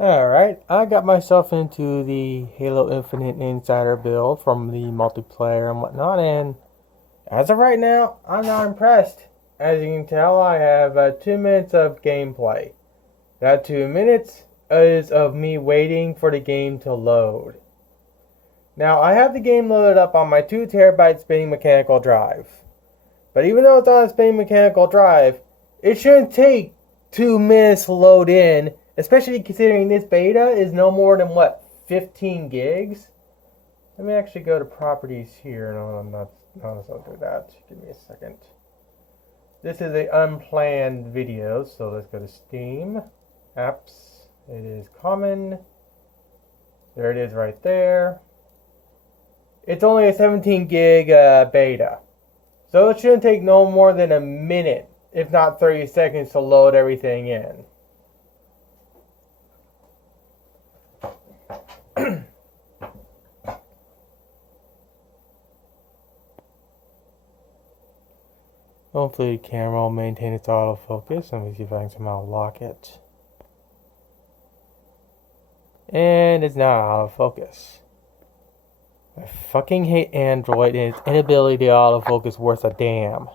Alright, I got myself into the Halo Infinite Insider build from the multiplayer and whatnot, and as of right now, I'm not impressed. As you can tell, I have 2 minutes of gameplay. That 2 minutes is of me waiting for the game to load. Now, I have the game loaded up on my 2 terabyte spinning mechanical drive. But even though it's on a spinning mechanical drive, it shouldn't take 2 minutes to load in, especially considering this beta is no more than what, 15 gigs? Let me actually go to properties here. No, I'm not. No, let's not do that. Give me a second. This is an unplanned video, so let's go to Steam, Apps. It is common. There it is right there. It's only a 17 gig beta. So it shouldn't take no more than a minute, if not 30 seconds, to load everything in. Hopefully the camera will maintain its autofocus. Let me see if I can somehow lock it. And it's now out of focus. I fucking hate Android and its inability to autofocus worth a damn.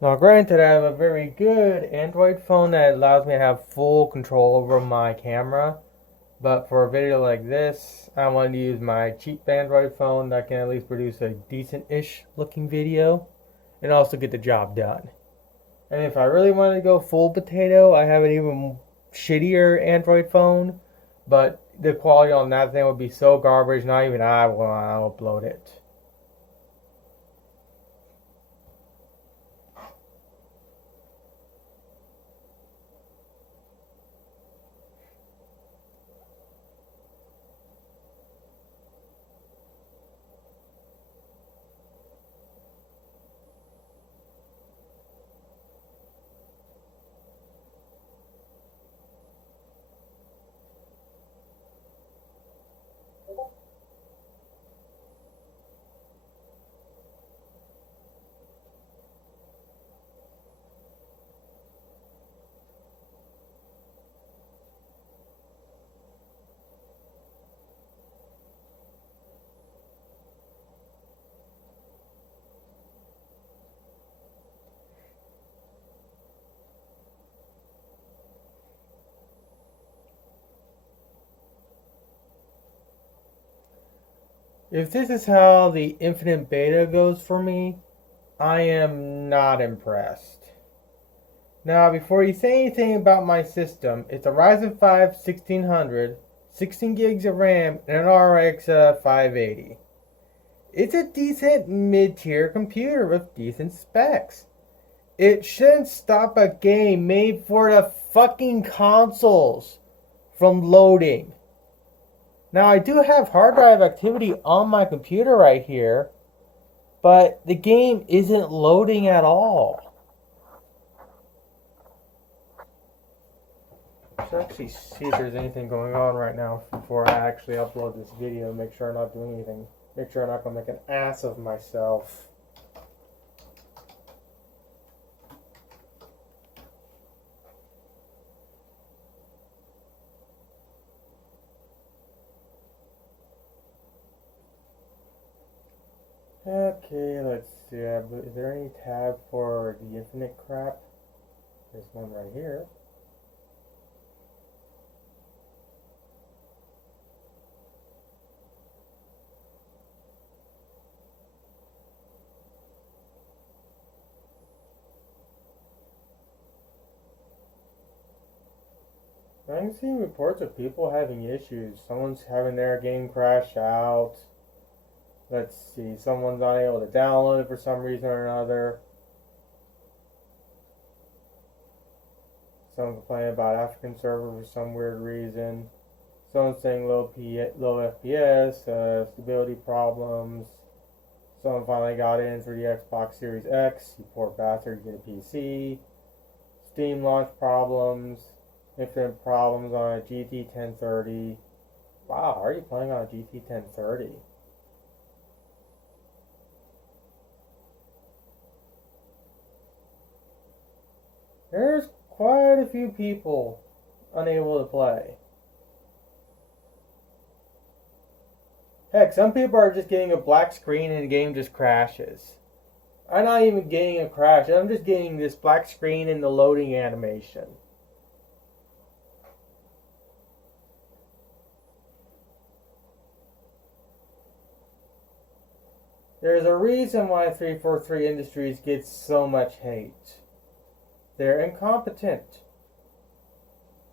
Now granted, I have a very good Android phone that allows me to have full control over my camera. But for a video like this, I wanted to use my cheap Android phone that can at least produce a decent-ish looking video and also get the job done. And if I really wanted to go full potato, I have an even shittier Android phone, but the quality on that thing would be so garbage, not even I will upload it. If this is how the infinite beta goes for me, I am not impressed. Now, before you say anything about my system, it's a Ryzen 5 1600, 16 gigs of RAM, and an RX 580. It's a decent mid-tier computer with decent specs. It shouldn't stop a game made for the fucking consoles from loading. Now, I do have hard drive activity on my computer right here, but the game isn't loading at all. I should actually see if there's anything going on right now before I actually upload this video. Make sure I'm not doing anything. Make sure I'm not going to make an ass of myself. Okay, let's see. Is there any tab for the infinite crap? There's one right here. I'm seeing reports of people having issues. Someone's having their game crash out. Let's see, someone's not able to download it for some reason or another. Someone's complaining about African server for some weird reason. Someone's saying low FPS, stability problems. Someone finally got in for the Xbox Series X. You poor bastard, get a PC. Steam launch problems. Infinite problems on a GT 1030. Wow, are you playing on a GT 1030? There's quite a few people unable to play. Heck, some people are just getting a black screen and the game just crashes. I'm not even getting a crash. I'm just getting this black screen and the loading animation. There's a reason why 343 Industries gets so much hate. They're incompetent.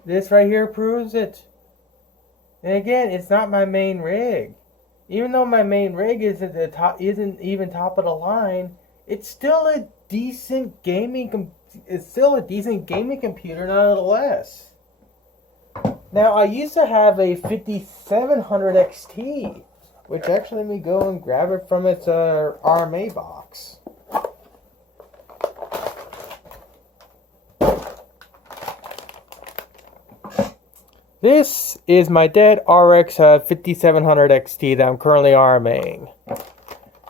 This right here proves it. And again, it's not my main rig. Even though my main rig isn't even top of the line, it's still a decent gaming computer nonetheless. Now I used to have a 5700 XT, which actually let me go and grab it from its RMA box. This is my dead RX 5700 XT that I'm currently RMAing.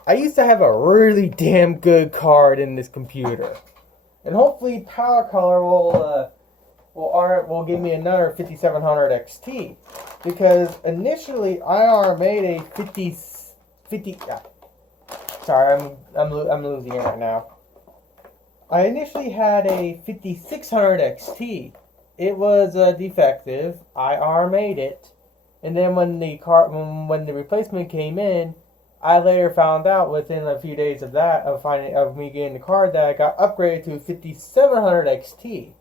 I used to have a really damn good card in this computer, and hopefully Power Color will give me another 5700 XT, because initially I RMA'd a 50. Sorry, I'm losing it right now. I initially had a 5600 XT. It was defective. I RMA'd it, and then when the replacement came in, I later found out within a few days of me getting the card that I got upgraded to 5700 XT.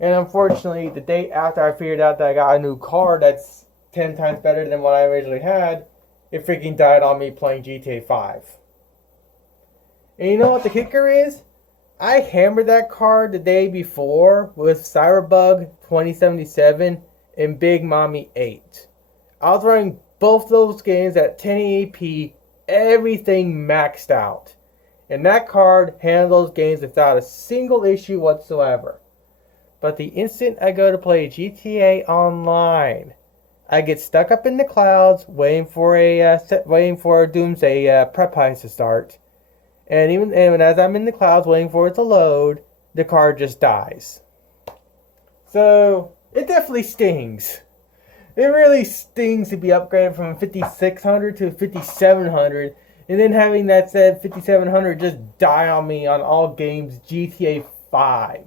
And unfortunately, the day after I figured out that I got a new card that's 10 times better than what I originally had, it freaking died on me playing GTA 5. And you know what the kicker is? I hammered that card the day before with Cyberbug 2077 and Big Mommy 8. I was running both those games at 1080p, everything maxed out. And that card handles those games without a single issue whatsoever. But the instant I go to play GTA Online, I get stuck up in the clouds waiting for Doomsday prep heist to start. And as I'm in the clouds waiting for it to load, the card just dies. So it definitely stings. It really stings to be upgraded from 5600 to 5700, and then having that said 5700 just die on me on all games GTA 5.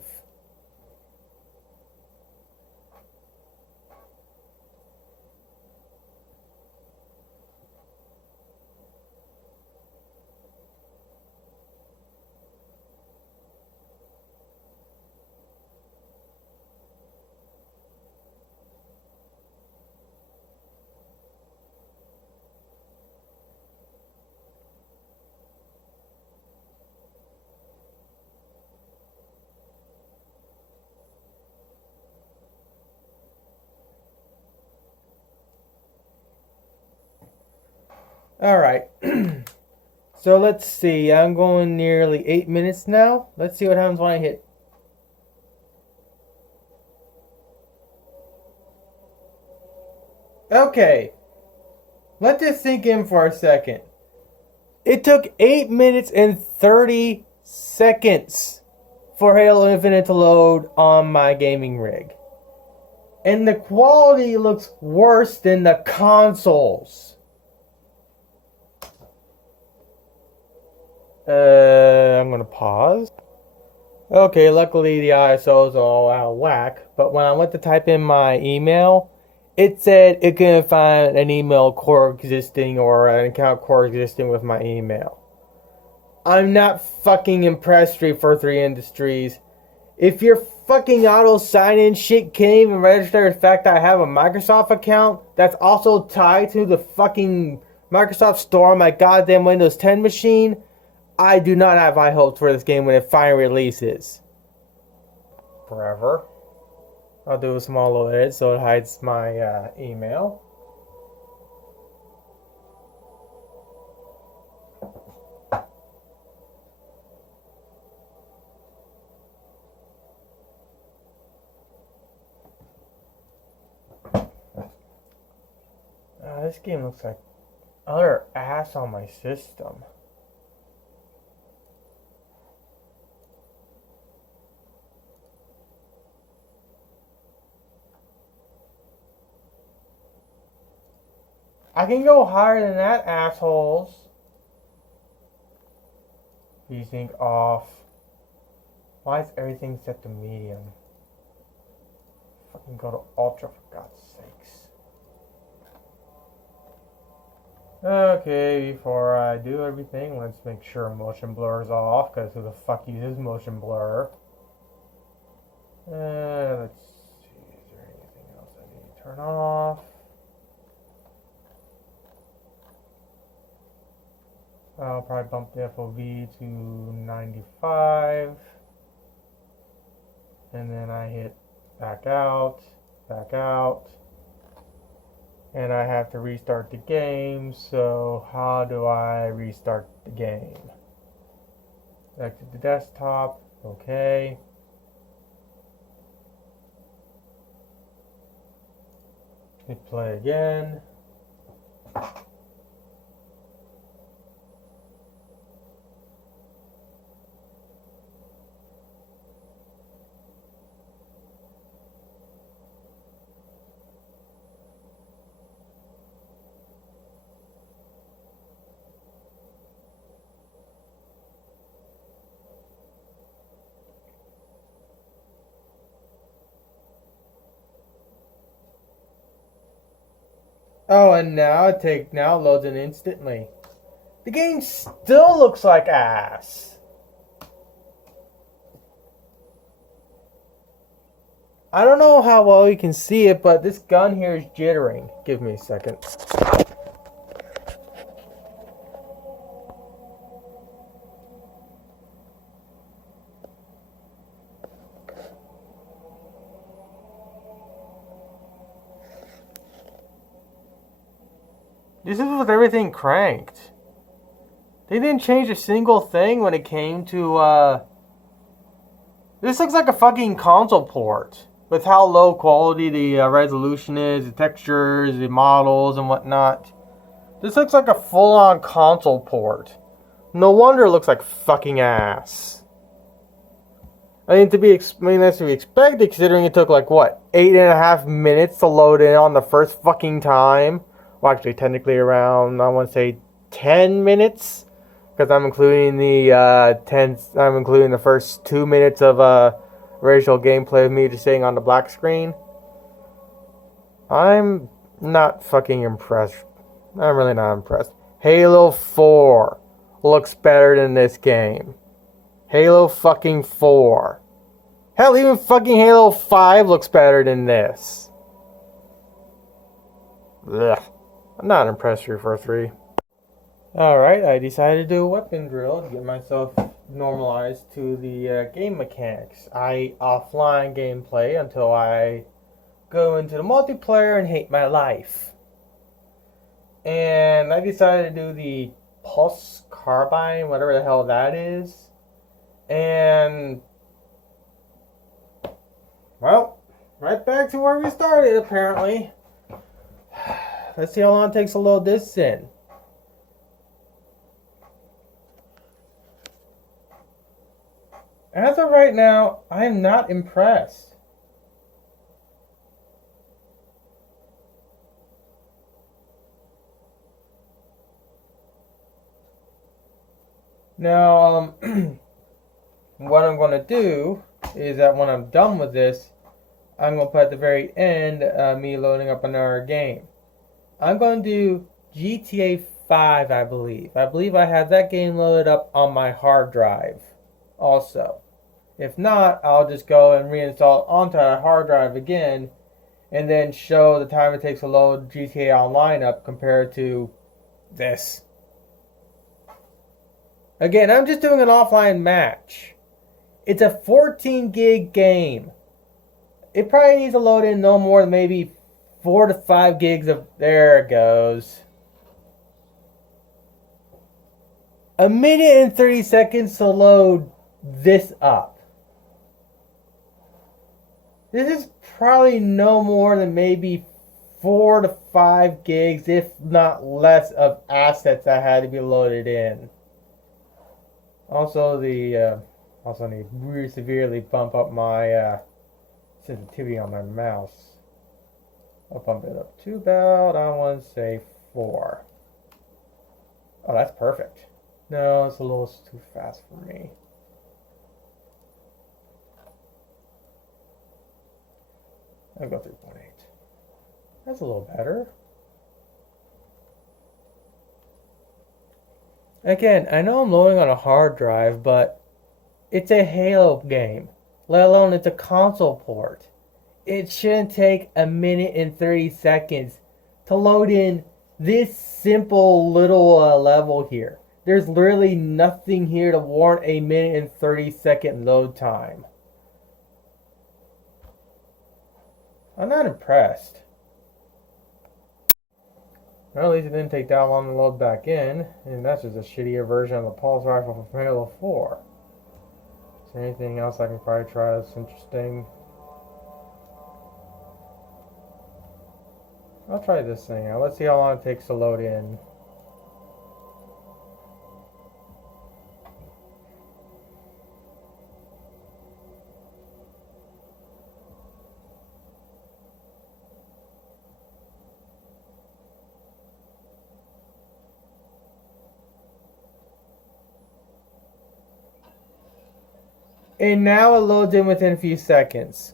Alright. So let's see. I'm going nearly 8 minutes now. Let's see what happens when I hit. Okay. Let this sink in for a second. It took 8 minutes and 30 seconds for Halo Infinite to load on my gaming rig. And the quality looks worse than the consoles. I'm gonna pause. Okay, luckily the ISO is all out of whack, but when I went to type in my email, it said it couldn't find an email coexisting or an account coexisting with my email. I'm not fucking impressed, 343 Industries. If your fucking auto sign-in shit can't even register the fact that I have a Microsoft account that's also tied to the fucking Microsoft Store on my goddamn Windows 10 machine, I do not have high hopes for this game when it finally releases. Forever. I'll do a small little edit so it hides my email. This game looks like utter ass on my system. I can go higher than that, assholes. VSync off. Why is everything set to medium? Fucking go to ultra for God's sakes. Okay, before I do everything, let's make sure motion blur is off, because who the fuck uses motion blur? Let's see, is there anything else I need to turn off? I'll probably bump the FOV to 95. And then I hit back out, and I have to restart the game. So how do I restart the game? Back to the desktop, okay. Hit play again. Oh, and now loads in instantly. The game still looks like ass. I don't know how well you can see it, but this gun here is jittering. Give me a second. This is with everything cranked. They didn't change a single thing when it came to, This looks like a fucking console port. With how low quality the resolution is, the textures, the models, and whatnot. This looks like a full-on console port. No wonder it looks like fucking ass. I mean, that's to be expected, considering it took, like, what, 8.5 minutes to load in on the first fucking time? Well, actually, technically around, I want to say 10 minutes, because I'm including the first 2 minutes of original gameplay of me just sitting on the black screen. I'm not fucking impressed. I'm really not impressed. Halo 4 looks better than this game. Halo fucking 4. Hell, even fucking Halo 5 looks better than this. Ugh. I'm not impressed with for 3. Alright, I decided to do a weapon drill to get myself normalized to the game mechanics. I offline gameplay until I go into the multiplayer and hate my life. And I decided to do the pulse carbine, whatever the hell that is. And, well, right back to where we started apparently. Let's see how long it takes to load this in. As of right now, I am not impressed. Now, what I'm going to do is that when I'm done with this, I'm going to put at the very end me loading up another game. I'm going to do GTA 5, I believe. I believe I have that game loaded up on my hard drive also. If not, I'll just go and reinstall it onto that hard drive again and then show the time it takes to load GTA Online up compared to this. Again, I'm just doing an offline match. It's a 14 gig game. It probably needs to load in no more than maybe 4 to 5 gigs of... There it goes. 1 minute and 30 seconds to load this up. This is probably no more than maybe 4 to 5 gigs, if not less, of assets that had to be loaded in. Also, also need to really severely bump up my sensitivity on my mouse. I'll bump it up to about, I want to say, 4. Oh, that's perfect. No, it's a little too fast for me. I'll go 3.8. That's a little better. Again, I know I'm loading on a hard drive, but it's a Halo game, let alone it's a console port. It shouldn't take a minute and 30 seconds to load in this simple little level here. There's literally nothing here to warrant a minute and 30-second load time. I'm not impressed. Well, at least it didn't take that long to load back in, and that's just a shittier version of the pulse rifle from Halo 4. Is there anything else I can probably try that's interesting? I'll try this thing out. Let's see how long it takes to load in. And now it loads in within a few seconds.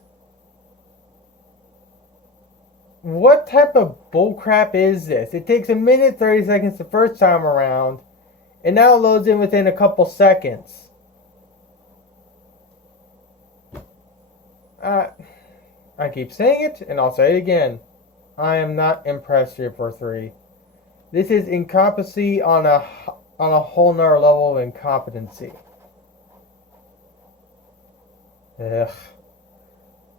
What type of bullcrap is this? It takes a minute 30 seconds the first time around, and now it loads in within a couple seconds. I keep saying it, and I'll say it again. I am not impressed here for 3. This is incompetency on a whole nother level of incompetency. Ugh.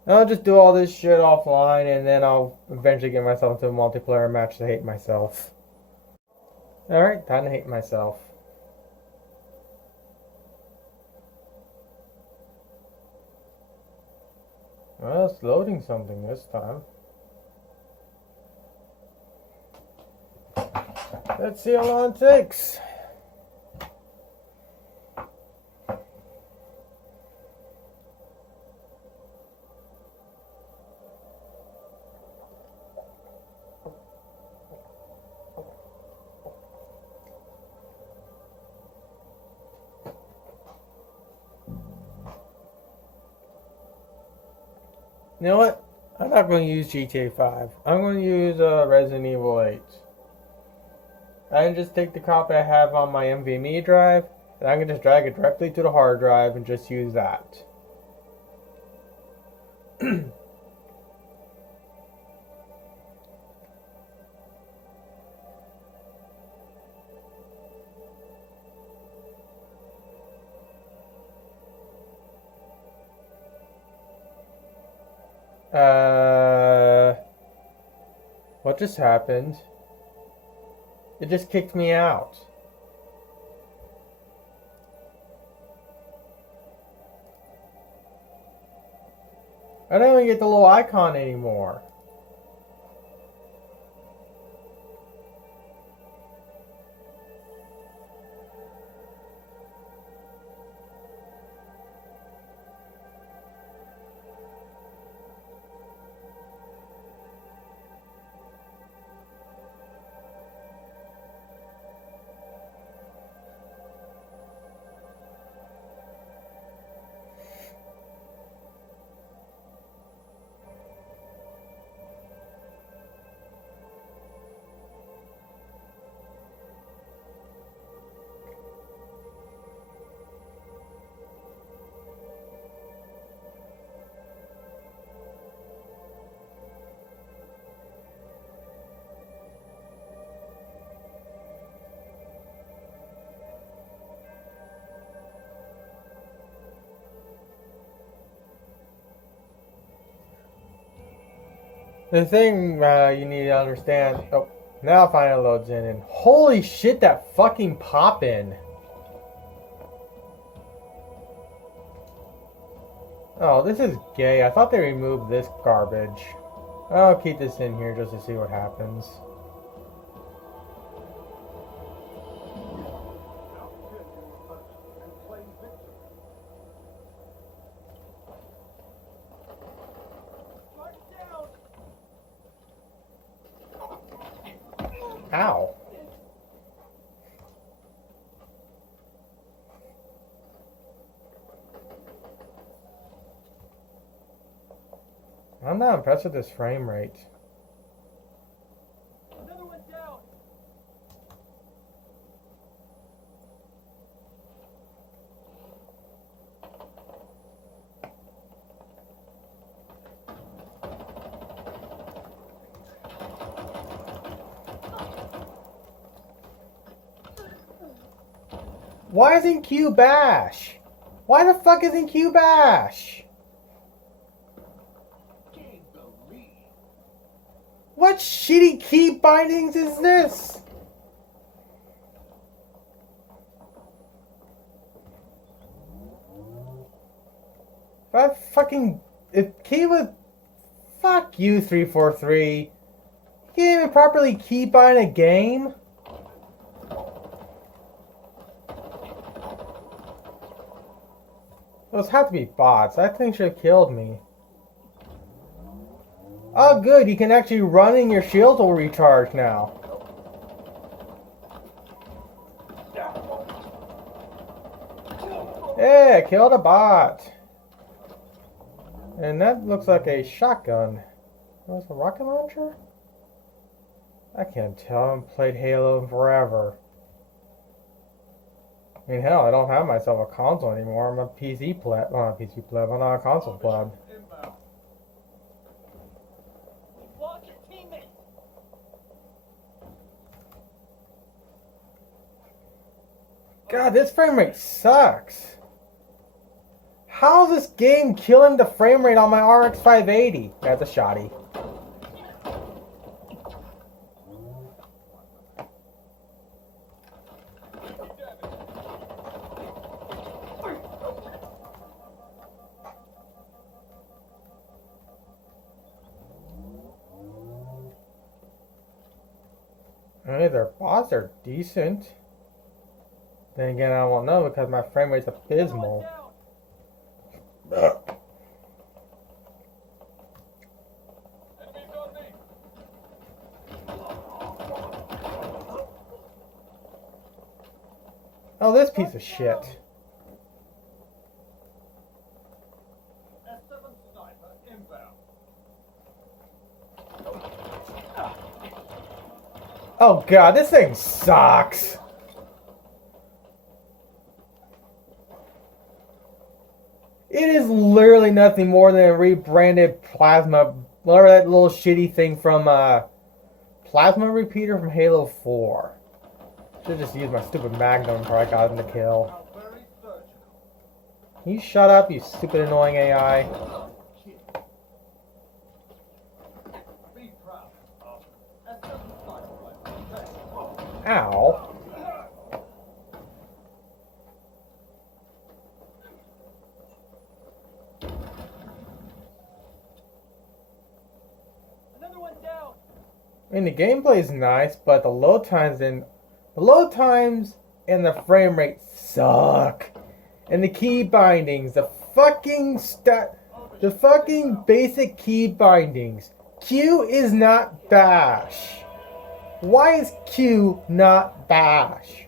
I'll just do all this shit offline, and then I'll eventually get myself into a multiplayer match to hate myself. Alright, time to hate myself. Well, it's loading something this time. Let's see how long it takes. You know what? I'm not going to use GTA 5. I'm going to use Resident Evil 8. I can just take the copy I have on my NVMe drive, and I can just drag it directly to the hard drive and just use that. What just happened? It just kicked me out. I don't even get the little icon anymore. The thing you need to understand. Oh, now it finally loads in, and holy shit, that fucking pop in. Oh, this is gay. I thought they removed this garbage. I'll keep this in here just to see what happens. Ow. I'm not impressed with this frame rate. Another one down. Why isn't Q bash? Why the fuck isn't Q bash? What shitty key bindings is this? If key was, fuck you 343. You can't even properly key bind a game. Those have to be bots. That thing should have killed me. Oh good, you can actually run and your shield will recharge now. Yeah, killed a bot. And that looks like a shotgun. Was it a rocket launcher? I can't tell. I haven't played Halo in forever. I mean, hell, I don't have myself a console anymore. I'm a PC pleb. Well, not a PC pleb. I'm not a console pleb. God, this frame rate sucks. How's this game killing the frame rate on my RX 580? That's a shoddy. Hey, their bots are decent. Then again, I won't know because my frame rate's abysmal. Oh, this piece of shit. Oh god, this thing sucks. It is literally nothing more than a rebranded plasma, whatever that little shitty thing from plasma repeater from Halo 4. Should just use my stupid Magnum before I got him to kill. Can you shut up, you stupid annoying AI? Ow. Another one down. I mean, the gameplay is nice, but the load times and the frame rate suck. And the key bindings, the fucking basic key bindings. Q is not bash. Why is Q not bash?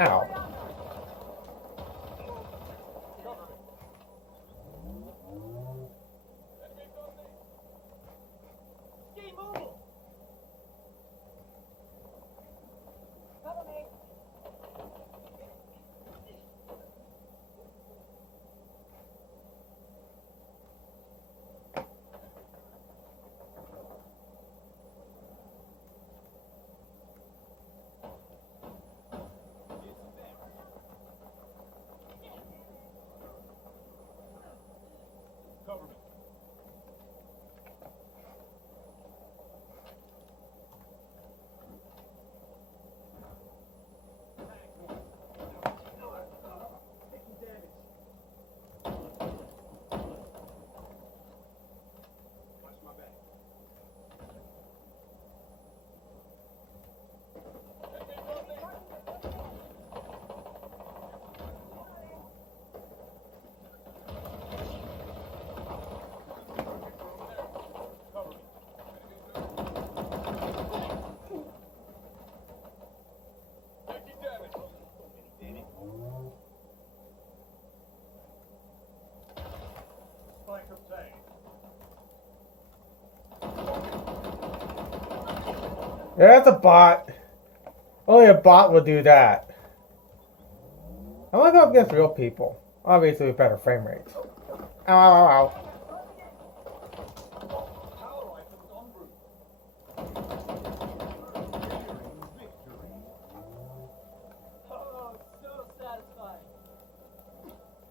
Ow. Yeah, that's a bot. Only a bot will do that. I want to go up against real people. Obviously with better frame rates. Ow, ow, ow, ow. Oh, so satisfying.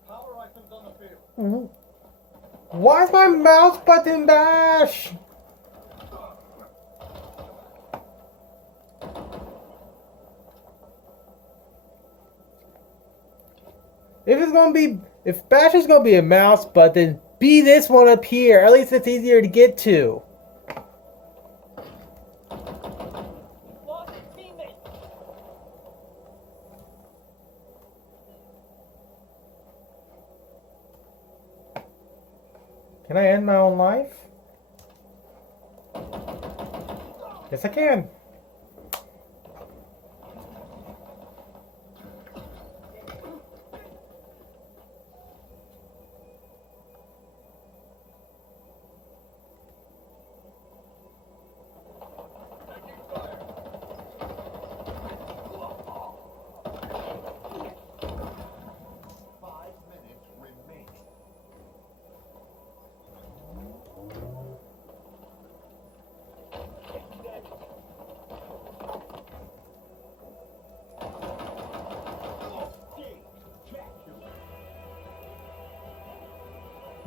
Power items on the field. Why is my mouse button bash? If bash is gonna be a mouse button, be this one up here. At least it's easier to get to. Lost a teammate. Can I end my own life? Yes, I can.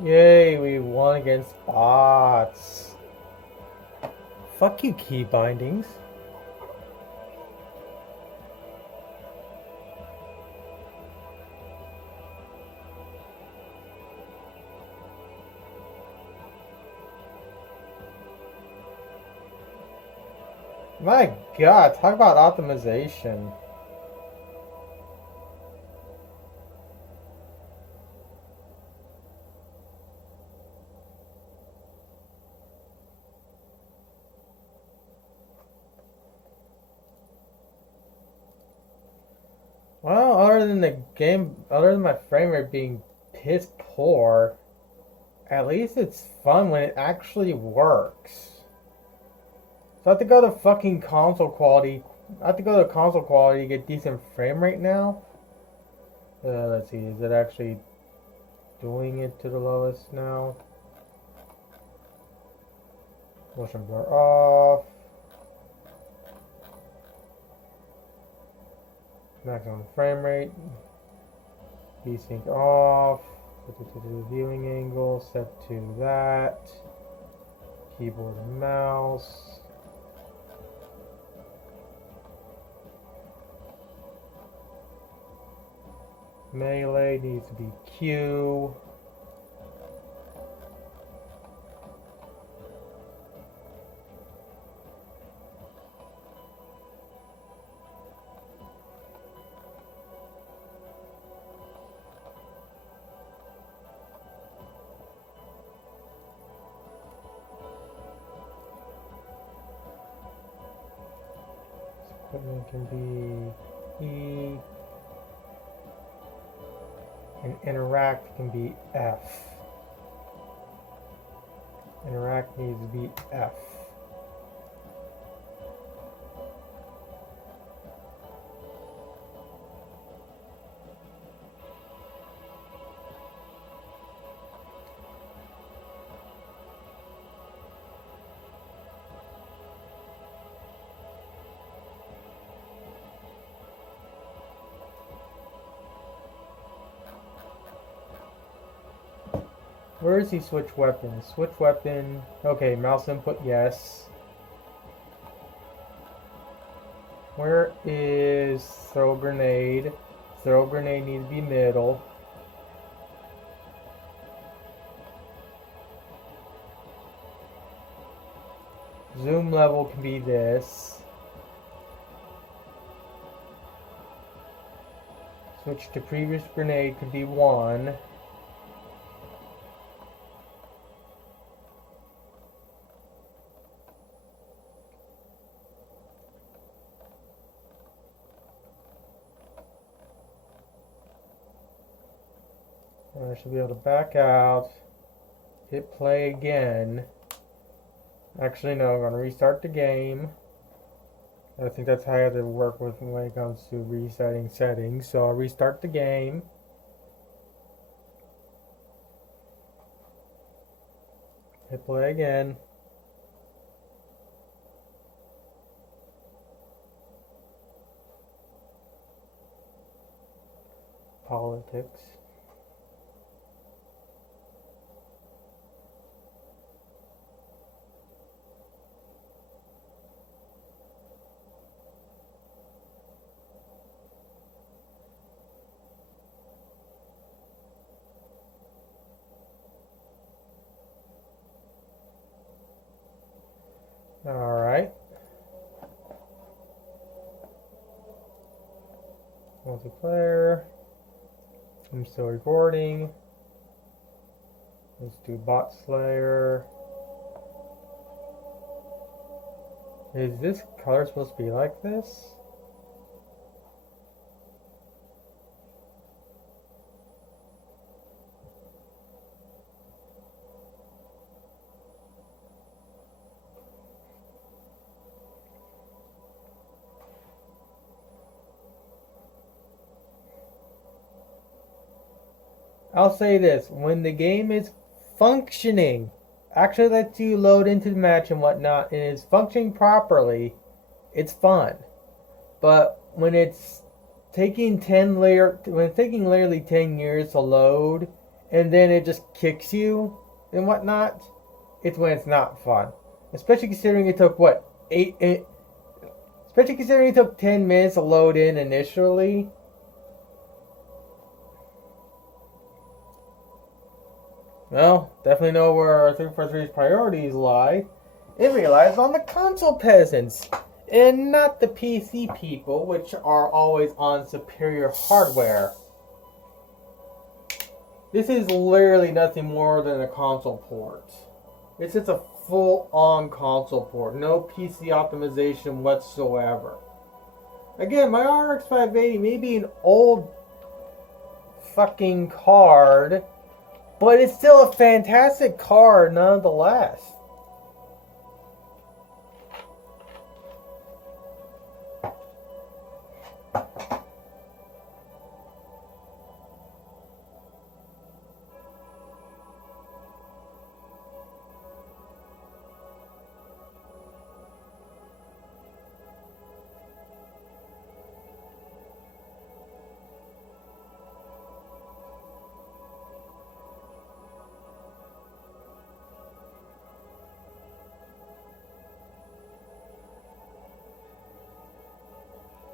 Yay, we won against bots. Fuck you, key bindings. My god, talk about optimization. Well, other than my frame rate being piss poor, at least it's fun when it actually works. So I have to go to fucking console quality. I have to go to console quality to get decent frame rate now. Let's see, is it actually doing it to the lowest now? Motion blur off. Maximum frame rate. VSync off. Viewing angle set to that. Keyboard and mouse. Melee needs to be Q. Equipment can be E. And interact can be F. Interact needs to be F. Where is he switch weapon? Switch weapon. Okay, mouse input, yes. Where is throw grenade? Throw grenade needs to be middle. Zoom level can be this. Switch to previous grenade could be 1. I should be able to back out. Hit play again. Actually, no, I'm going to restart the game. I think that's how I have to work with when it comes to resetting settings. So I'll restart the game. Hit play again. Politics. Alright. Multiplayer. I'm still recording. Let's do Bot Slayer. Is this color supposed to be like this? I'll say this, when the game is functioning, actually lets you load into the match and whatnot, and is functioning properly, it's fun. But when it's taking literally 10 years to load, and then it just kicks you and whatnot, it's when it's not fun. Especially considering it took especially considering it took 10 minutes to load in initially. Well, definitely know where 343's priorities lie. It relies on the console peasants, and not the PC people, which are always on superior hardware. This is literally nothing more than a console port. It's just a full-on console port, no PC optimization whatsoever. Again, my RX 580 may be an old fucking card, but it's still a fantastic card nonetheless.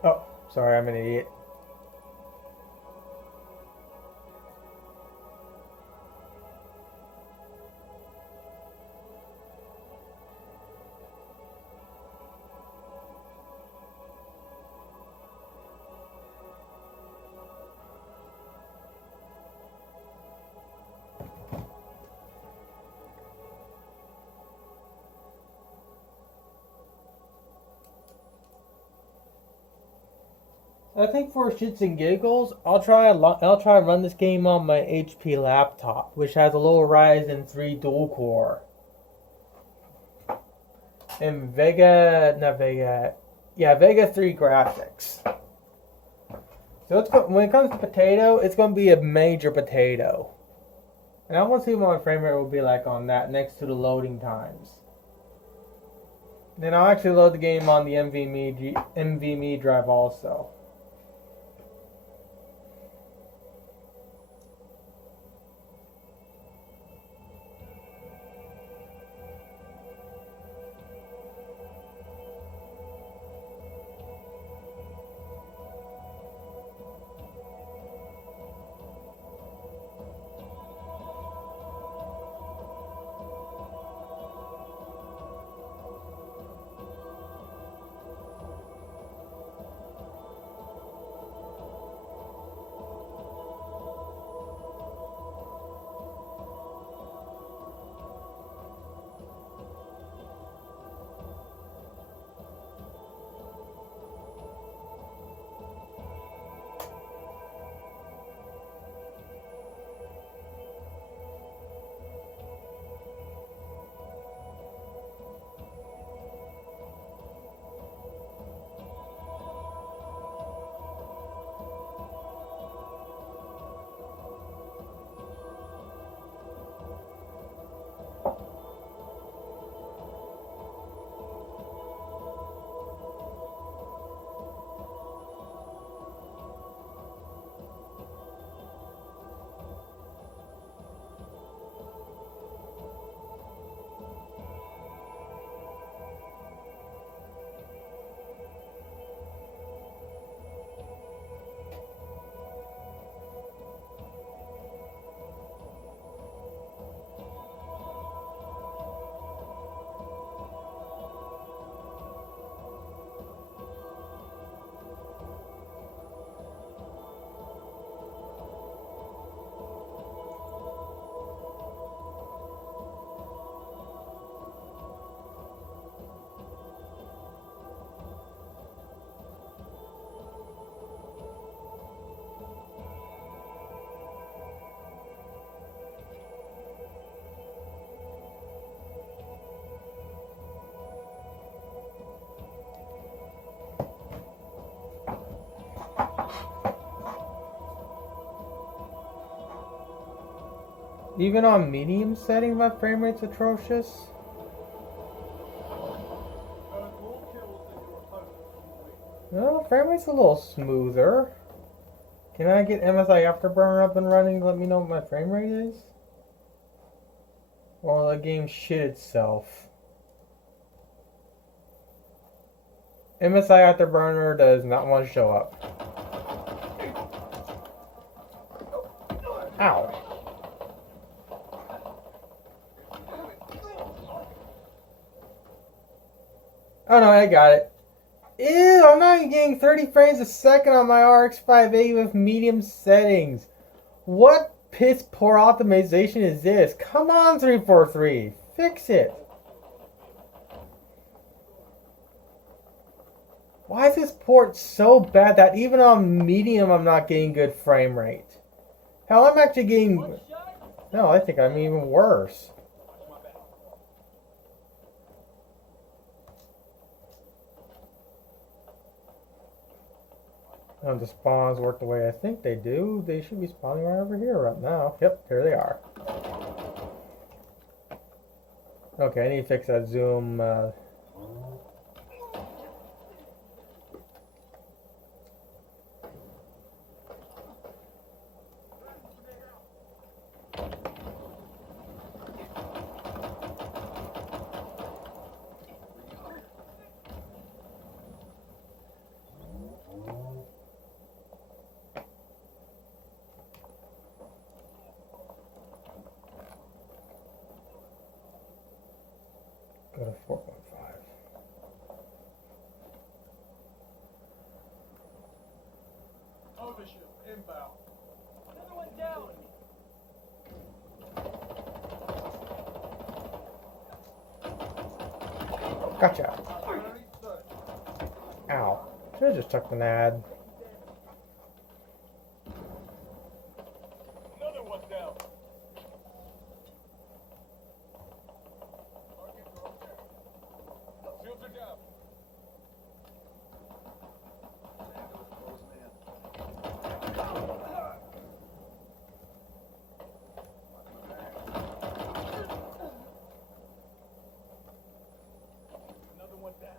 Oh, sorry, I'm an idiot. I think for shits and giggles, I'll try and run this game on my HP laptop, which has a little Ryzen 3 dual core. And Vega 3 graphics. So when it comes to potato, it's going to be a major potato. And I want to see what my frame rate will be like on that next to the loading times. Then I'll actually load the game on the NVMe drive also. Even on medium setting, my frame rate's atrocious. Earn more kills than your opponent complete. No, frame rate's a little smoother. Can I get MSI Afterburner up and running? Let me know what my frame rate is. Or will the game shit itself? MSI Afterburner does not want to show up. Ow. Oh no, I got it. Ew, I'm not even getting 30 frames a second on my RX 580 with medium settings. What piss poor optimization is this? Come on, 343. Fix it. Why is this port so bad that even on medium I'm not getting good frame rate? Hell, I'm actually getting... One shot. No, I think I'm even worse. Oh, the spawns work the way I think they do. They should be spawning right over here right now. Yep, here they are. Okay, I need to fix that zoom. Go to 4.5. Overshield inbound. Another one down. Gotcha. Very certain. Ow. Should have just chucked an ad. Another one down. Target broke down. Shields are down. Another one down.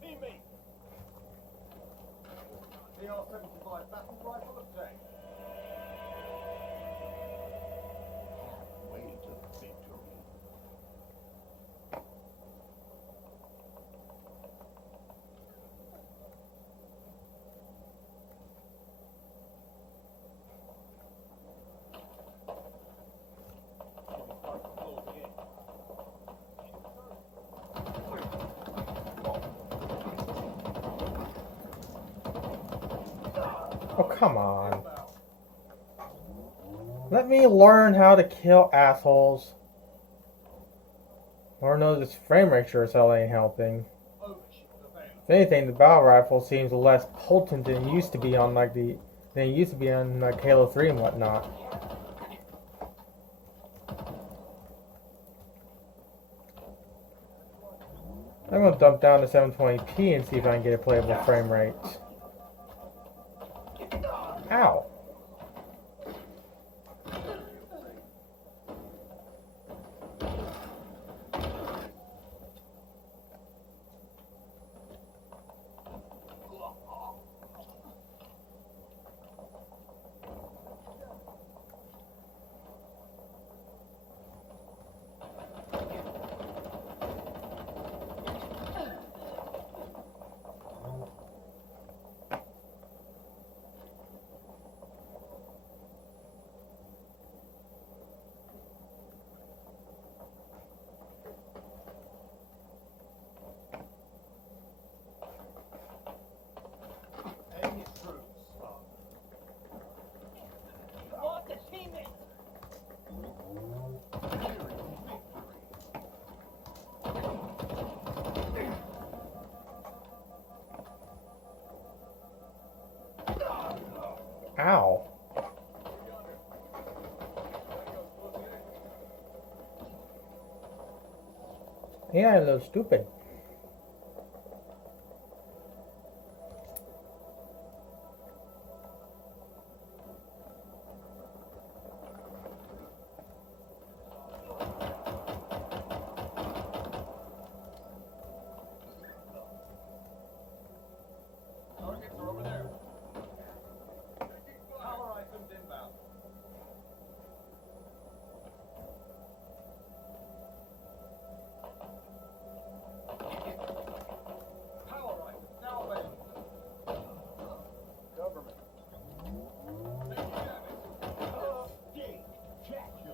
Teammate. AR-75 battle rifle obtained. Way to victory. Oh, come on. Let me learn how to kill assholes. Lord knows this frame rate sure as hell ain't helping. If anything, the battle rifle seems less potent than it used to be on like Halo 3 and whatnot. I'm gonna dump down to 720p and see if I can get a playable frame rate. Ow. Yeah, a little stupid. Targets are over there. Power items inbound. Power items now available. Government. Taking damage. Dig. Jack you.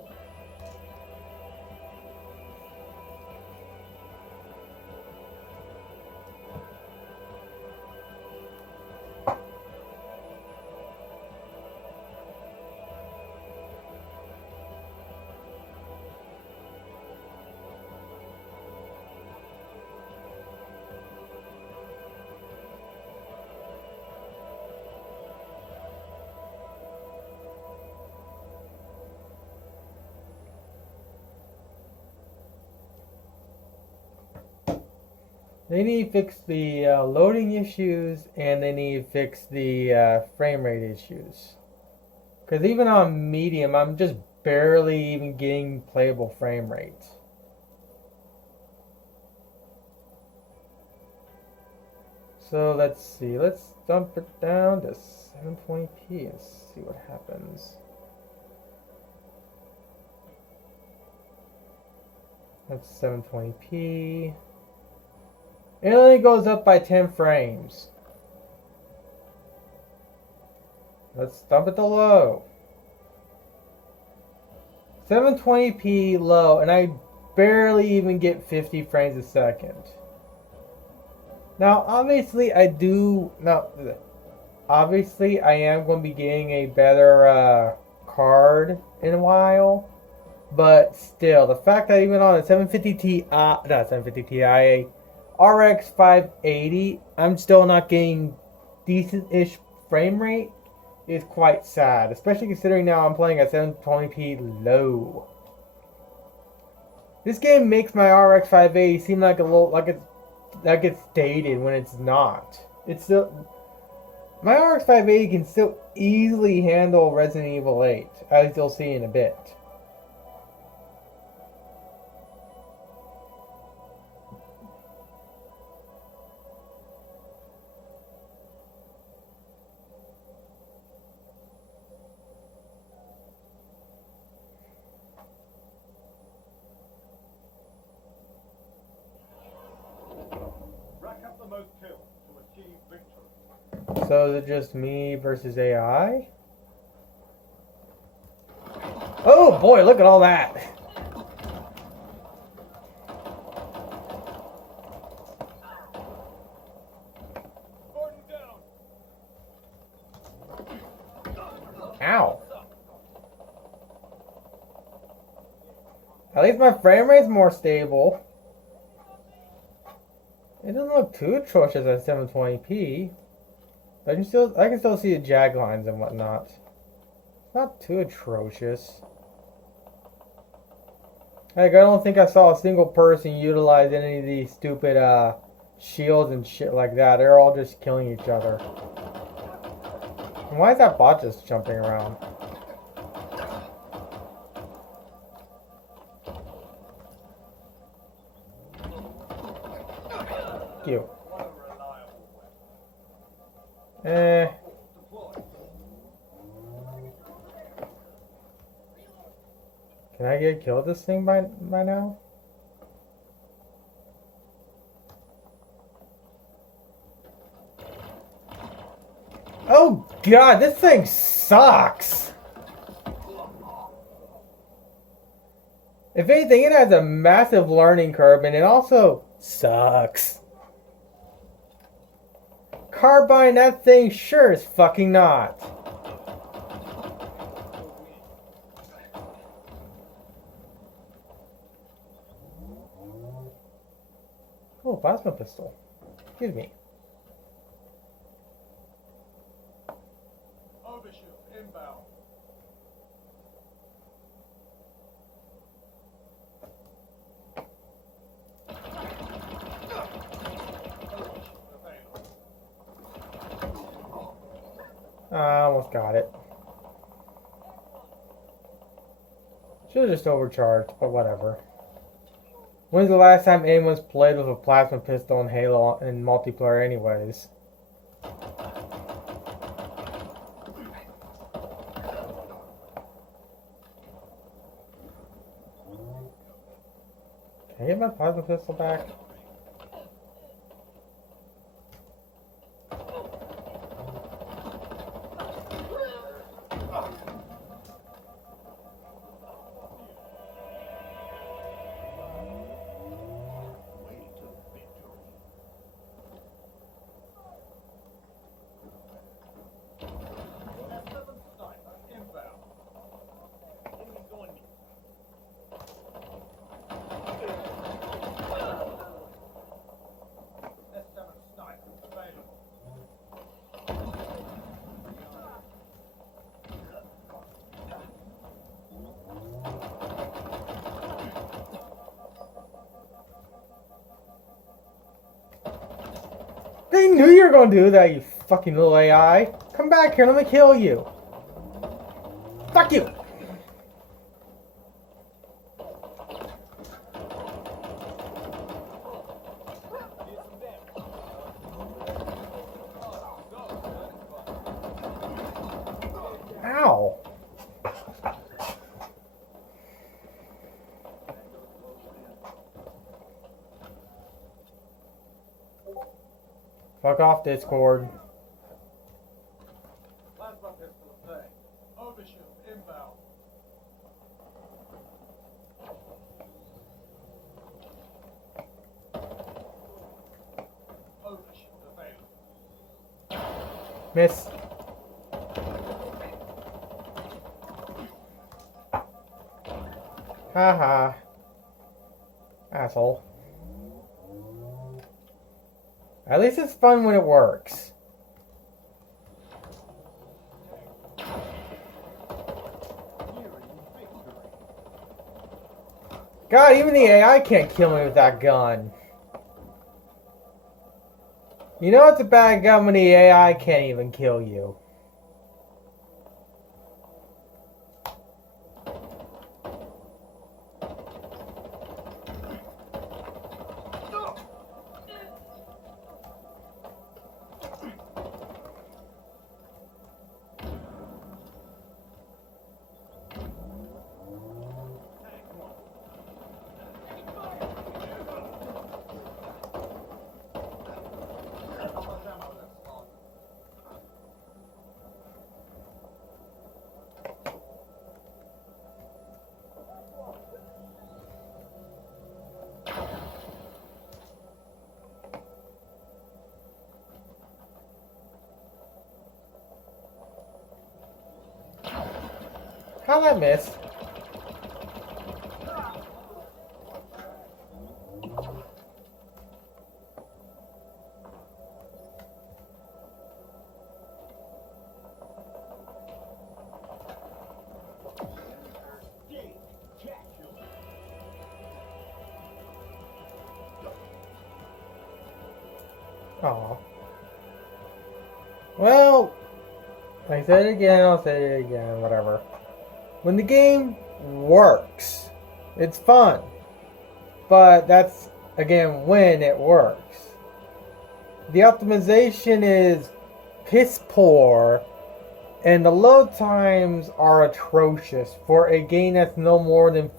They need to fix the loading issues, and they need to fix the frame rate issues. Because even on medium, I'm just barely even getting playable frame rates. So let's see. Let's dump it down to 720p and see what happens. That's 720p. It only goes up by 10 frames. Let's dump it to low. 720p low, and I barely even get 50 frames a second. Now, obviously, I am going to be getting a better card in a while. But still, the fact that even on a 750 Ti, not 750 Ti, RX 580, I'm still not getting decent-ish frame rate is quite sad. Especially considering now I'm playing at 720p low. This game makes my RX 580 seem like it's dated when it's not. It's still, my RX 580 can still easily handle Resident Evil 8, as you'll see in a bit. Rack up the most kills to achieve victory. So is it just me versus AI? Oh boy, look at all that! Gordon down. Ow. At least my frame rate's more stable. It doesn't look too atrocious at 720p. I can still see the jag lines and whatnot. It's not too atrocious. Like, I don't think I saw a single person utilize any of these stupid shields and shit like that. They're all just killing each other. And why is that bot just jumping around? You. What a reliable weapon. Eh. Deployed. Can I get killed this thing by now? Oh god, this thing sucks! If anything, it has a massive learning curve and it also sucks. Carbine that thing sure is fucking not. Oh, plasma pistol. Excuse me. Overshield inbound. I almost got it. Should have just overcharged, but whatever. When's the last time anyone's played with a plasma pistol in Halo in multiplayer anyways? Can I get my plasma pistol back? They knew you were gonna do that, you fucking little AI. Come back here, let me kill you. Fuck you! Ow! Fuck off, Discord. Plasma pistol attack. Overshield inbound. Overshield available. Miss. Haha. Asshole. At least it's fun when it works. God, even the AI can't kill me with that gun. You know it's a bad gun when the AI can't even kill you. How'd I miss? Aw. Well, I said it again, I'll say it again, whatever. When the game works, it's fun. But that's, again, when it works. The optimization is piss poor, and the load times are atrocious for a game that's no more than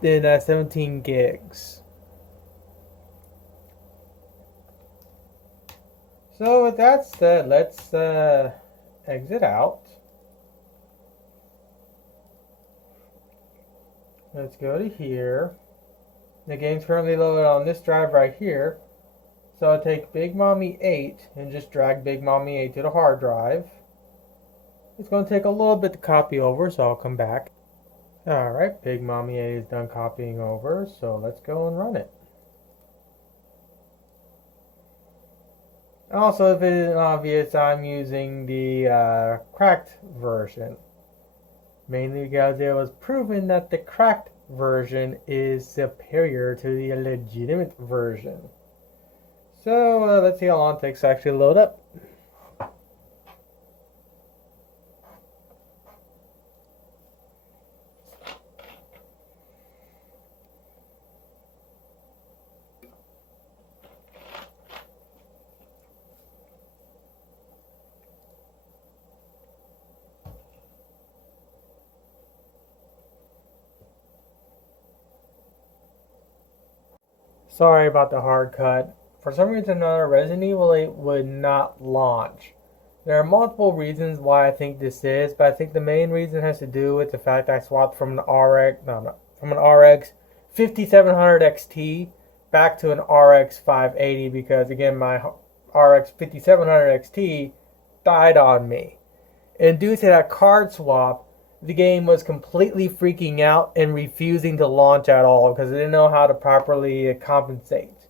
17 gigs. So with that said, let's exit out. Let's go to here. The game's currently loaded on this drive right here. So I'll take Big Mommy 8 and just drag Big Mommy 8 to the hard drive. It's going to take a little bit to copy over, so I'll come back. Alright, Big Mommy 8 is done copying over, so let's go and run it. Also, if it isn't obvious, I'm using the cracked version. Mainly because it was proven that the cracked version is superior to the legitimate version. So let's see how long it takes to actually load up. Sorry about the hard cut. For some reason or another, Resident Evil 8 would not launch. There are multiple reasons why I think this is, but I think the main reason has to do with the fact I swapped from an RX 5700 XT back to an RX 580 because again my RX 5700 XT died on me. And due to that card swap, the game was completely freaking out and refusing to launch at all because it didn't know how to properly compensate.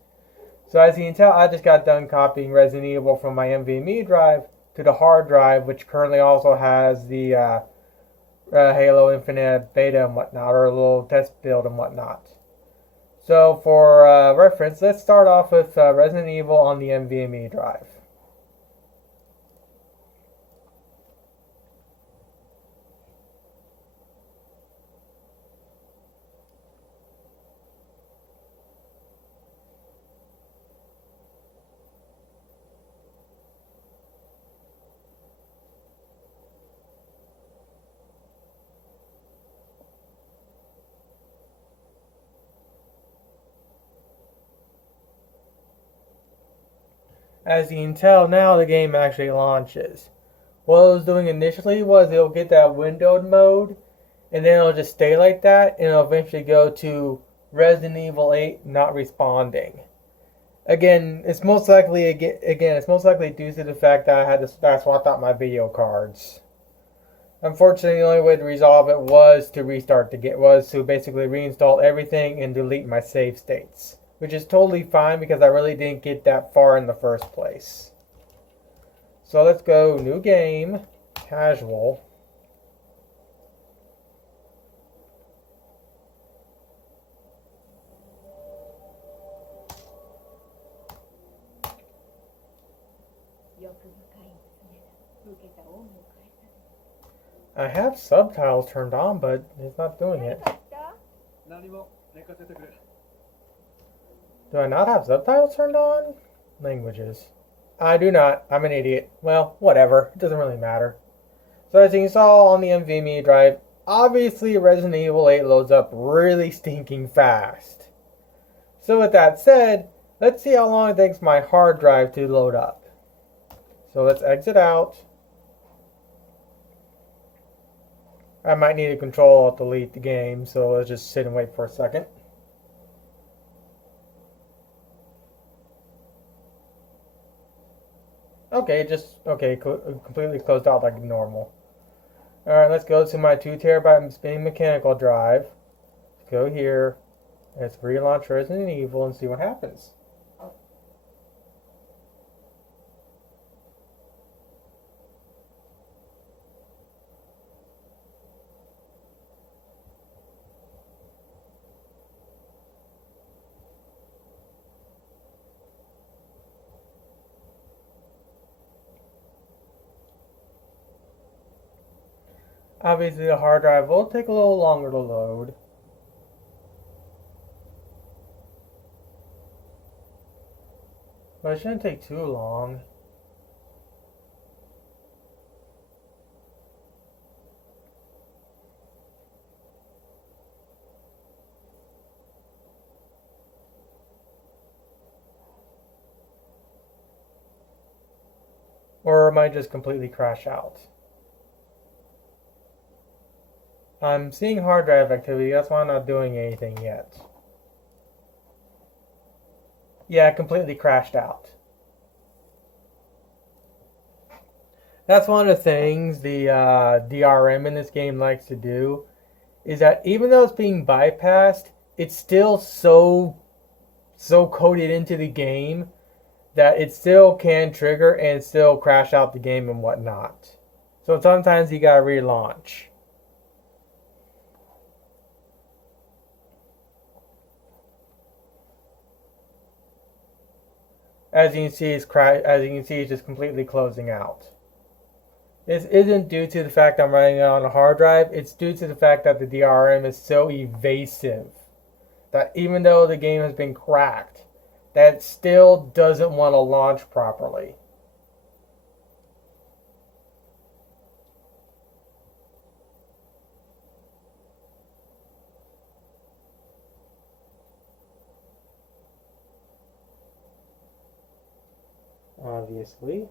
So as you can tell, I just got done copying Resident Evil from my NVMe drive to the hard drive, which currently also has the Halo Infinite beta and whatnot, or a little test build and whatnot. So for reference, let's start off with Resident Evil on the NVMe drive. As you can tell now, the game actually launches. What it was doing initially was it'll get that windowed mode, and then it'll just stay like that, and it'll eventually go to Resident Evil 8 not responding. Again, it's most likely due to the fact that I swapped out my video cards. Unfortunately, the only way to resolve it was to basically reinstall everything and delete my save states, which is totally fine because I really didn't get that far in the first place. So let's go new game, casual. I have subtitles turned on, but it's not doing it. 何も寝かせてくれ。 Do I not have subtitles turned on? Languages. I do not. I'm an idiot. Well, whatever. It doesn't really matter. So as you saw on the NVMe drive, obviously Resident Evil 8 loads up really stinking fast. So with that said, let's see how long it takes my hard drive to load up. So let's exit out. I might need to Control-Alt-Delete the game, so let's just sit and wait for a second. Okay, completely closed out like normal. Alright, let's go to my 2 terabyte spinning mechanical drive. Let's go here. Let's relaunch Resident Evil and see what happens. Obviously, the hard drive will take a little longer to load. But it shouldn't take too long. Or it might just completely crash out. I'm seeing hard drive activity, that's why I'm not doing anything yet. Yeah, it completely crashed out. That's one of the things the DRM in this game likes to do, is that even though it's being bypassed, it's still so coded into the game that it still can trigger and still crash out the game and whatnot. So sometimes you gotta relaunch. As you can see, it's just completely closing out. This isn't due to the fact I'm running it on a hard drive. It's due to the fact that the DRM is so evasive that even though the game has been cracked, that it still doesn't want to launch properly. obviously.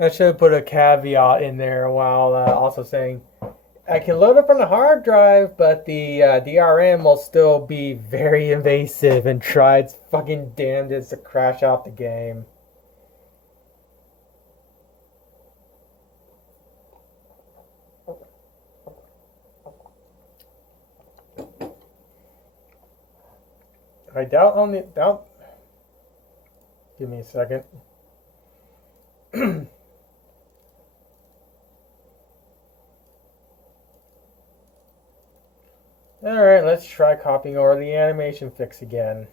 I should put a caveat in there while also saying I can load it from the hard drive, but the DRM will still be very invasive and try its fucking damnedest to crash out the game. I doubt. Give me a second. Alright, let's try copying over the animation fix again.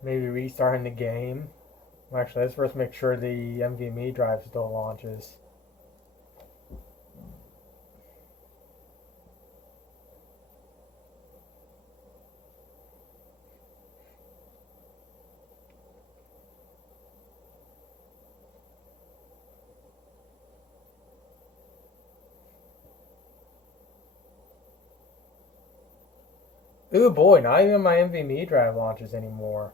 Maybe restarting the game. Actually, let's first make sure the NVMe drive still launches. Ooh boy, not even my NVMe drive launches anymore.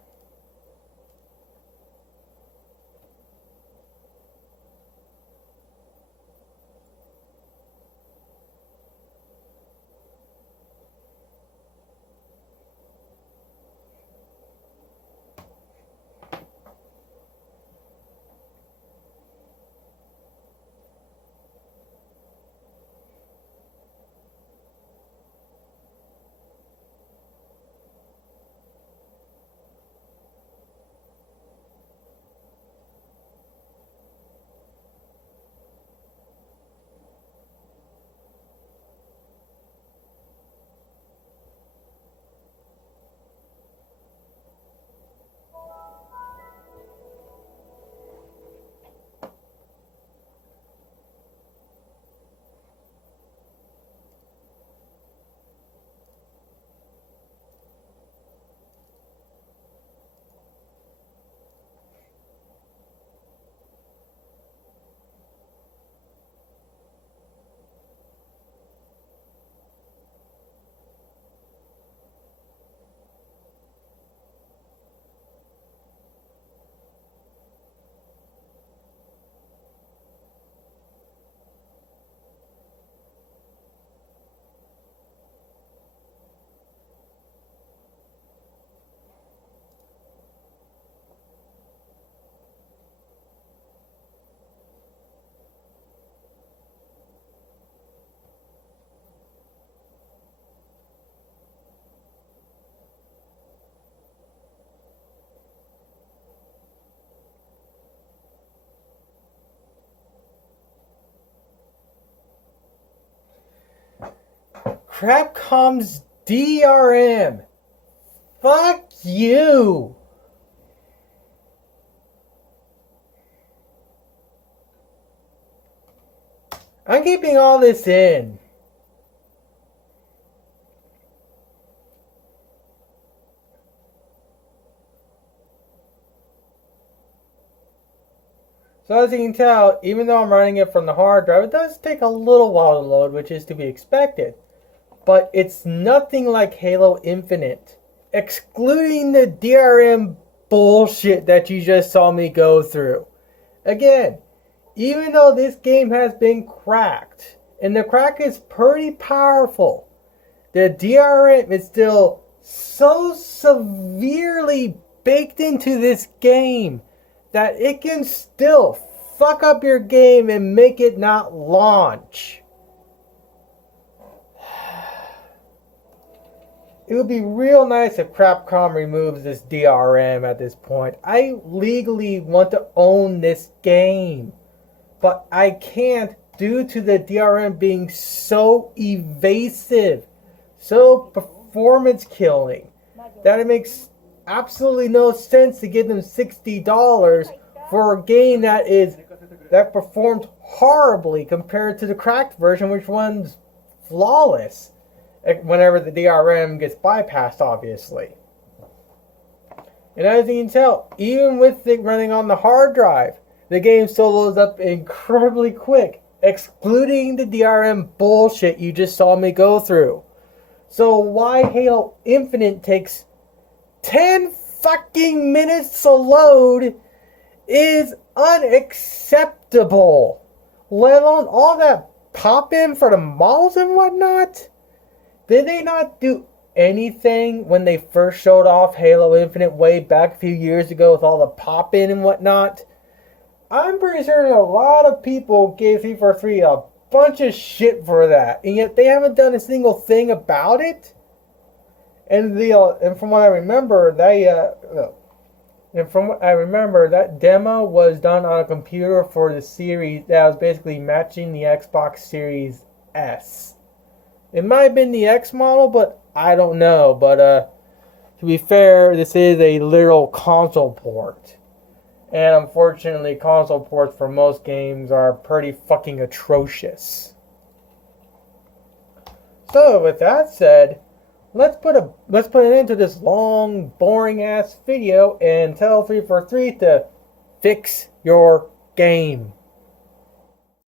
Crapcom's DRM. Fuck you. I'm keeping all this in. So as you can tell, even though I'm running it from the hard drive, it does take a little while to load, which is to be expected. But it's nothing like Halo Infinite, excluding the DRM bullshit that you just saw me go through. Again, even though this game has been cracked, and the crack is pretty powerful, the DRM is still so severely baked into this game that it can still fuck up your game and make it not launch. It would be real nice if Capcom removes this DRM at this point. I legally want to own this game, but I can't due to the DRM being so evasive, so performance killing, that it makes absolutely no sense to give them $60 for a game that performed horribly compared to the cracked version, which runs flawless whenever the DRM gets bypassed, obviously. And as you can tell, even with it running on the hard drive, the game still loads up incredibly quick, excluding the DRM bullshit you just saw me go through. So why Halo Infinite takes 10 fucking minutes to load is unacceptable. Let alone all that pop-in for the models and whatnot. Did they not do anything when they first showed off Halo Infinite way back a few years ago with all the pop-in and whatnot? I'm pretty sure a lot of people gave 343 a bunch of shit for that, and yet they haven't done a single thing about it. And from what I remember, that demo was done on a computer for the series that was basically matching the Xbox Series S. It might have been the X model, but I don't know. But to be fair, this is a literal console port. And unfortunately, console ports for most games are pretty fucking atrocious. So with that said, let's put an end to this long, boring ass video and tell 343 to fix your game.